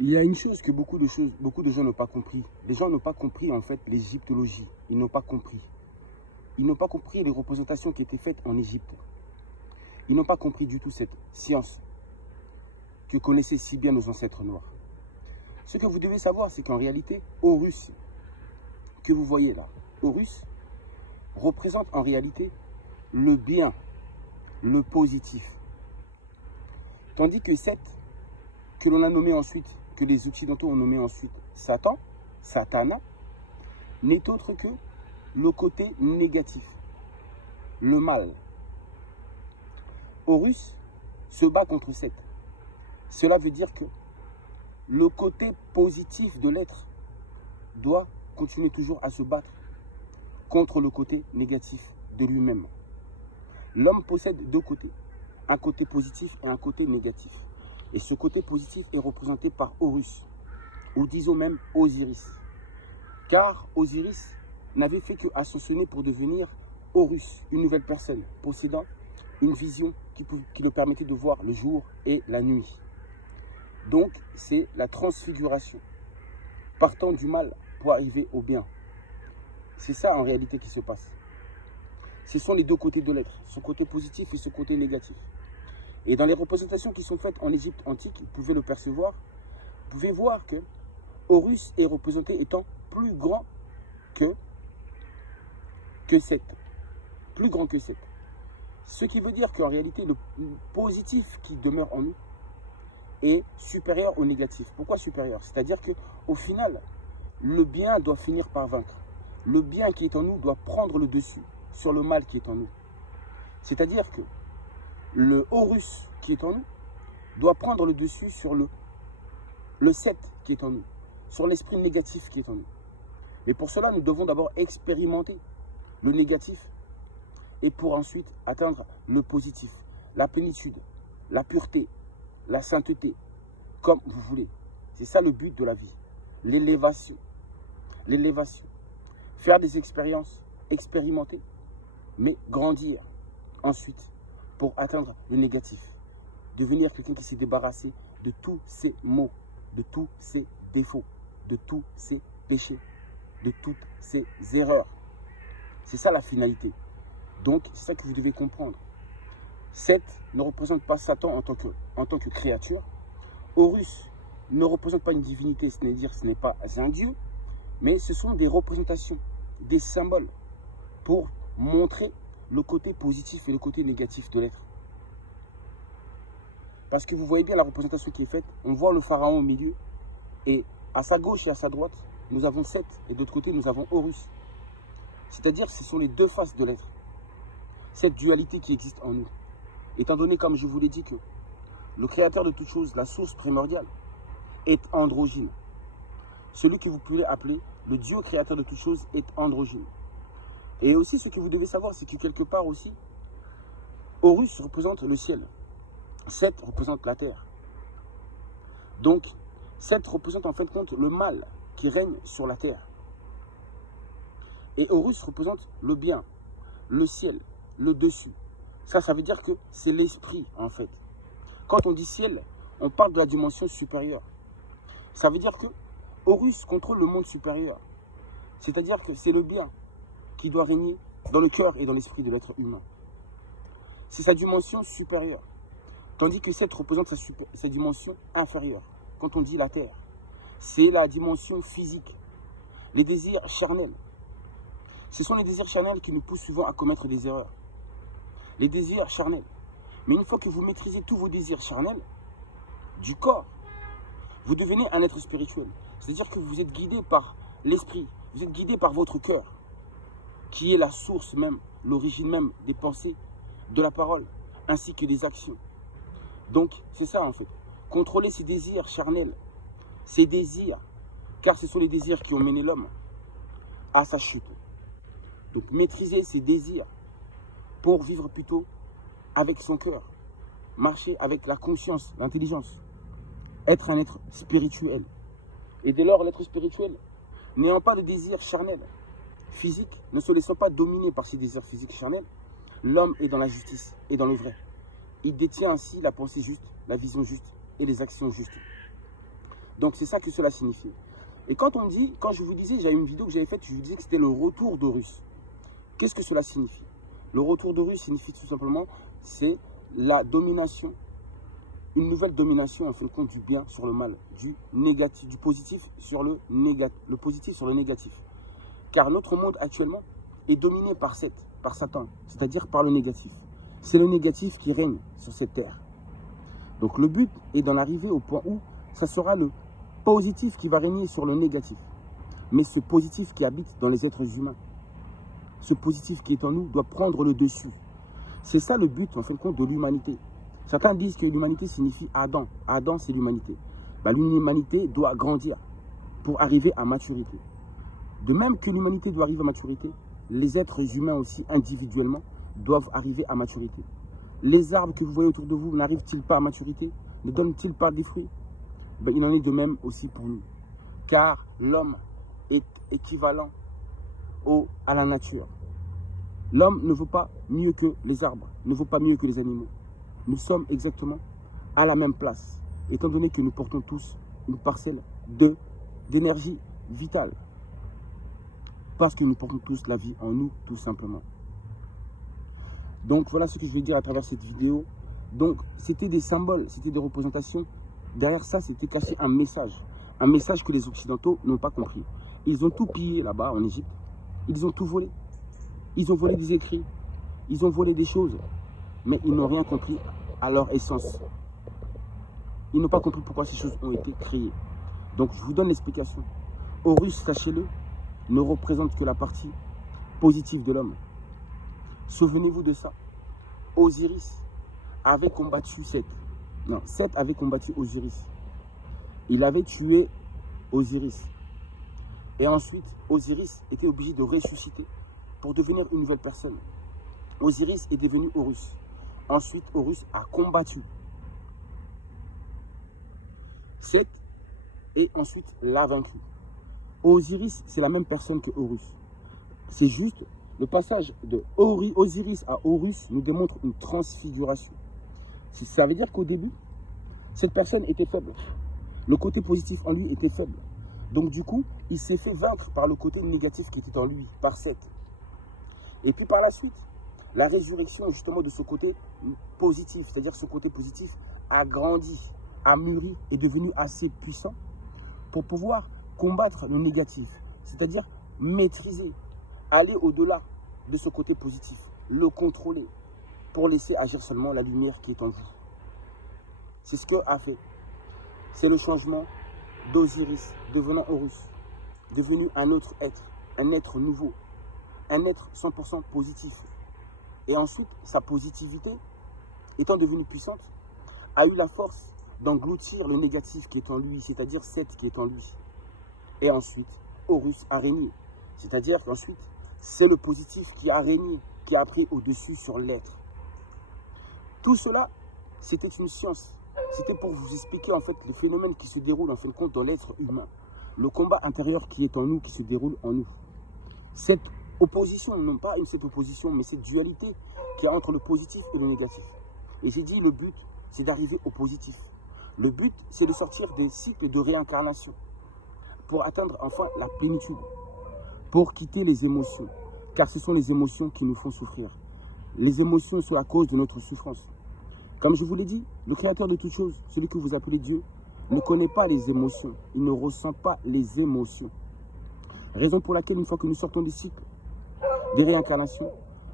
Il y a une chose que beaucoup de gens n'ont pas compris. Les gens n'ont pas compris en fait l'égyptologie. Ils n'ont pas compris. Ils n'ont pas compris les représentations qui étaient faites en Égypte. Ils n'ont pas compris du tout cette science que connaissaient si bien nos ancêtres noirs. Ce que vous devez savoir, c'est qu'en réalité, Horus, que vous voyez là, Horus représente en réalité le bien, le positif. Tandis que Seth, que l'on a nommé ensuite, que les Occidentaux ont nommé ensuite Satan, Satana, n'est autre que le côté négatif, le mal. Horus se bat contre Seth. Cela veut dire que le côté positif de l'être doit continuer toujours à se battre contre le côté négatif de lui-même. L'homme possède deux côtés, un côté positif et un côté négatif. Et ce côté positif est représenté par Horus, ou disons même Osiris. Car Osiris n'avait fait que ascensionner pour devenir Horus, une nouvelle personne, possédant une vision qui le permettait de voir le jour et la nuit. Donc, c'est la transfiguration, partant du mal pour arriver au bien. C'est ça en réalité qui se passe. Ce sont les deux côtés de l'être, ce côté positif et ce côté négatif. Et dans les représentations qui sont faites en Égypte antique, vous pouvez le percevoir, vous pouvez voir que Horus est représenté étant plus grand que Seth. Plus grand que Seth. Ce qui veut dire qu'en réalité, le positif qui demeure en nous est supérieur au négatif. Pourquoi supérieur? C'est-à-dire qu'au final, le bien doit finir par vaincre. Le bien qui est en nous doit prendre le dessus sur le mal qui est en nous. C'est-à-dire que le Horus qui est en nous doit prendre le dessus sur le Seth qui est en nous, sur l'esprit négatif qui est en nous. Mais pour cela, nous devons d'abord expérimenter le négatif et pour ensuite atteindre le positif, la plénitude, la pureté, la sainteté, comme vous voulez. C'est ça le but de la vie, l'élévation. L'élévation. Faire des expériences, expérimenter, mais grandir ensuite pour atteindre le négatif. Devenir quelqu'un qui s'est débarrassé de tous ses maux, de tous ses défauts, de tous ses péchés, de toutes ses erreurs. C'est ça la finalité. Donc, c'est ça que vous devez comprendre. Seth ne représente pas Satan en tant que créature. Horus ne représente pas une divinité, c'est-à-dire ce n'est pas un dieu, mais ce sont des représentations, des symboles pour montrer le côté positif et le côté négatif de l'être. Parce que vous voyez bien la représentation qui est faite, on voit le pharaon au milieu, et à sa gauche et à sa droite, nous avons Seth, et de l'autre côté, nous avons Horus. C'est-à-dire que ce sont les deux faces de l'être. Cette dualité qui existe en nous. Étant donné, comme je vous l'ai dit, que le créateur de toutes choses, la source primordiale, est androgyne. Celui que vous pouvez appeler le Dieu créateur de toutes choses est androgyne. Et aussi, ce que vous devez savoir, c'est que quelque part aussi, Horus représente le ciel. Seth représente la terre. Donc, Seth représente en fin de compte le mal qui règne sur la terre. Et Horus représente le bien, le ciel, le dessus. Ça veut dire que c'est l'esprit, en fait. Quand on dit ciel, on parle de la dimension supérieure. Ça veut dire que Horus contrôle le monde supérieur. C'est-à-dire que c'est le bien qui doit régner dans le cœur et dans l'esprit de l'être humain. C'est sa dimension supérieure. Tandis que Seth représente sa dimension inférieure. Quand on dit la terre, c'est la dimension physique. Les désirs charnels. Ce sont les désirs charnels qui nous poussent souvent à commettre des erreurs. Les désirs charnels. Mais une fois que vous maîtrisez tous vos désirs charnels, du corps, vous devenez un être spirituel. C'est-à-dire que vous êtes guidé par l'esprit, vous êtes guidé par votre cœur, qui est la source même, l'origine même des pensées, de la parole, ainsi que des actions. Donc, c'est ça en fait. Contrôler ses désirs charnels, ses désirs, car ce sont les désirs qui ont mené l'homme à sa chute. Donc, maîtriser ses désirs pour vivre plutôt avec son cœur, marcher avec la conscience, l'intelligence, être un être spirituel. Et dès lors, l'être spirituel, n'ayant pas de désir charnel, physique, ne se laissant pas dominer par ses désirs physiques charnels, l'homme est dans la justice et dans le vrai. Il détient ainsi la pensée juste, la vision juste et les actions justes. Donc c'est ça que cela signifie. Et quand je vous disais, j'avais une vidéo que j'avais faite, je vous disais que c'était le retour d'Horus. Qu'est-ce que cela signifie? Le retour d'Horus signifie tout simplement, c'est la domination, une nouvelle domination en fin de compte du bien sur le mal, du négatif, du positif sur le positif sur le négatif. Car notre monde actuellement est dominé par Satan, c'est-à-dire par le négatif. C'est le négatif qui règne sur cette terre. Donc le but est d'en arriver au point où ça sera le positif qui va régner sur le négatif. Mais ce positif qui habite dans les êtres humains, ce positif qui est en nous doit prendre le dessus. C'est ça le but en fin de compte de l'humanité. Certains disent que l'humanité signifie Adam. Adam c'est l'humanité. L'humanité doit grandir pour arriver à maturité. De même que l'humanité doit arriver à maturité, les êtres humains aussi individuellement doivent arriver à maturité. Les arbres que vous voyez autour de vous n'arrivent-ils pas à maturité? Ne donnent-ils pas des fruits? Il en est de même aussi pour nous. Car l'homme est équivalent à la nature. L'homme ne vaut pas mieux que les arbres, ne vaut pas mieux que les animaux. Nous sommes exactement à la même place, étant donné que nous portons tous une parcelle d'énergie vitale. Parce que nous portons tous la vie en nous, tout simplement. Donc voilà ce que je veux dire à travers cette vidéo. Donc c'était des symboles, c'était des représentations. Derrière ça, c'était caché un message que les Occidentaux n'ont pas compris. Ils ont tout pillé là-bas en Égypte. Ils ont tout volé. Ils ont volé des écrits. Ils ont volé des choses. Mais ils n'ont rien compris à leur essence. Ils n'ont pas compris pourquoi ces choses ont été créées. Donc je vous donne l'explication. Horus, sachez-le, ne représente que la partie positive de l'homme. Souvenez-vous de ça. Osiris avait combattu Seth. Non, Seth avait combattu Osiris. Il avait tué Osiris. Et ensuite, Osiris était obligé de ressusciter pour devenir une nouvelle personne. Osiris est devenu Horus. Ensuite, Horus a combattu Seth et ensuite l'a vaincu. Osiris, c'est la même personne que Horus. C'est juste le passage de Osiris à Horus nous démontre une transfiguration. Ça veut dire qu'au début, cette personne était faible. Le côté positif en lui était faible. Donc du coup, il s'est fait vaincre par le côté négatif qui était en lui, par Seth. Et puis par la suite, la résurrection justement de ce côté positif, c'est-à-dire ce côté positif a grandi, a mûri, est devenu assez puissant pour pouvoir combattre le négatif, c'est-à-dire maîtriser, aller au-delà de ce côté positif, le contrôler pour laisser agir seulement la lumière qui est en vous. C'est ce qu'a fait. C'est le changement d'Osiris devenant Horus, devenu un autre être, un être nouveau, un être 100% positif. Et ensuite, sa positivité, étant devenue puissante, a eu la force d'engloutir le négatif qui est en lui, c'est-à-dire Seth qui est en lui. Et ensuite, Horus a régné. C'est-à-dire qu'ensuite, c'est le positif qui a régné, qui a pris au-dessus sur l'être. Tout cela, c'était une science. C'était pour vous expliquer en fait le phénomène qui se déroule en fin de compte dans l'être humain. Le combat intérieur qui est en nous, qui se déroule en nous. Cette opposition, non pas cette opposition, mais cette dualité qui est entre le positif et le négatif. Et j'ai dit le but, c'est d'arriver au positif. Le but, c'est de sortir des cycles de réincarnation pour atteindre enfin la plénitude, pour quitter les émotions, car ce sont les émotions qui nous font souffrir. Les émotions sont la cause de notre souffrance. Comme je vous l'ai dit, le créateur de toutes choses, celui que vous appelez Dieu, ne connaît pas les émotions. Il ne ressent pas les émotions. Raison pour laquelle, une fois que nous sortons des cycles, des réincarnations,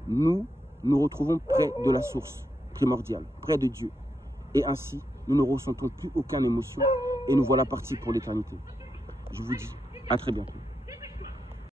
nous nous retrouvons près de la source primordiale, près de Dieu. Et ainsi, nous ne ressentons plus aucune émotion et nous voilà partis pour l'éternité. Je vous dis à très bientôt.